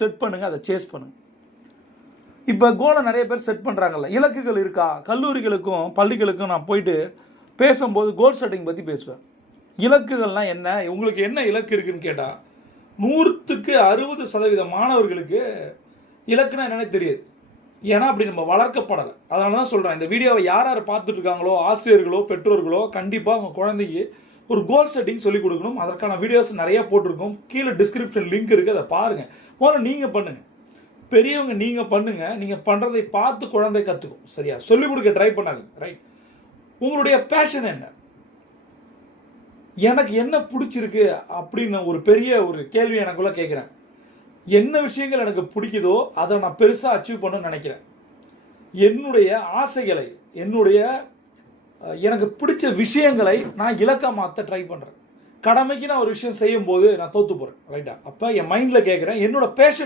Set பண்ணுங்கள், அதை chase பண்ணுங்கள். இப்போ கோலை நிறைய பேர் செட் பண்ணுறாங்கல்ல, இலக்குகள் இருக்கா? கல்லூரிகளுக்கும் பள்ளிகளுக்கும் நான் போயிட்டு பேசும்போது கோல் செட்டிங் பற்றி பேசுவேன். இலக்குகள்லாம் என்ன, உங்களுக்கு என்ன இலக்கு இருக்குன்னு கேட்டால் 100க்கு 60% மாணவர்களுக்கு இலக்குனா என்னன்னே தெரியாது. ஏன்னா அப்படி நம்ம வளர்க்கப்படலை. அதனால தான் சொல்கிறேன், இந்த வீடியோவை யார் யார் பார்த்துட்டு இருக்காங்களோ, ஆசிரியர்களோ பெற்றோர்களோ கண்டிப்பாக அவங்க குழந்தைக்கு ஒரு கோல் செட்டிங் சொல்லிக் கொடுக்கணும். அதற்கான வீடியோஸ் நிறையா போட்டிருக்கோம். கீழே டிஸ்கிரிப்ஷன் லிங்க் இருக்குது, அதை பாருங்கள். முதல்ல நீங்கள் பண்ணுங்கள், பெரியவங்க நீங்கள் பண்ணுங்கள். நீங்கள் பண்ணுறதை பார்த்து குழந்தை கற்றுக்கும். சரியா? சொல்லிக் கொடுக்க ட்ரை பண்ணாதீங்க. ரைட்? உங்களுடைய பேஷன் என்ன, எனக்கு என்ன பிடிச்சிருக்கு அப்படின்னு ஒரு பெரிய ஒரு கேள்வி எனக்குள்ள கேட்குறேன். என்ன விஷயங்கள் எனக்கு பிடிக்குதோ அதை நான் பெருசாக அச்சீவ் பண்ணணும்னு நினைக்கிறேன். என்னுடைய ஆசைகளை, எனக்கு பிடிச்ச விஷயங்களை நான் இலக்கா மாற்ற ட்ரை பண்ணுறேன். கடமைக்கு நான் ஒரு விஷயம் செய்யும் போது நான் தோற்று போகிறேன். ரைட்டா? அப்போ என் மைண்டில் கேட்குறேன், என்னோட பேஷன்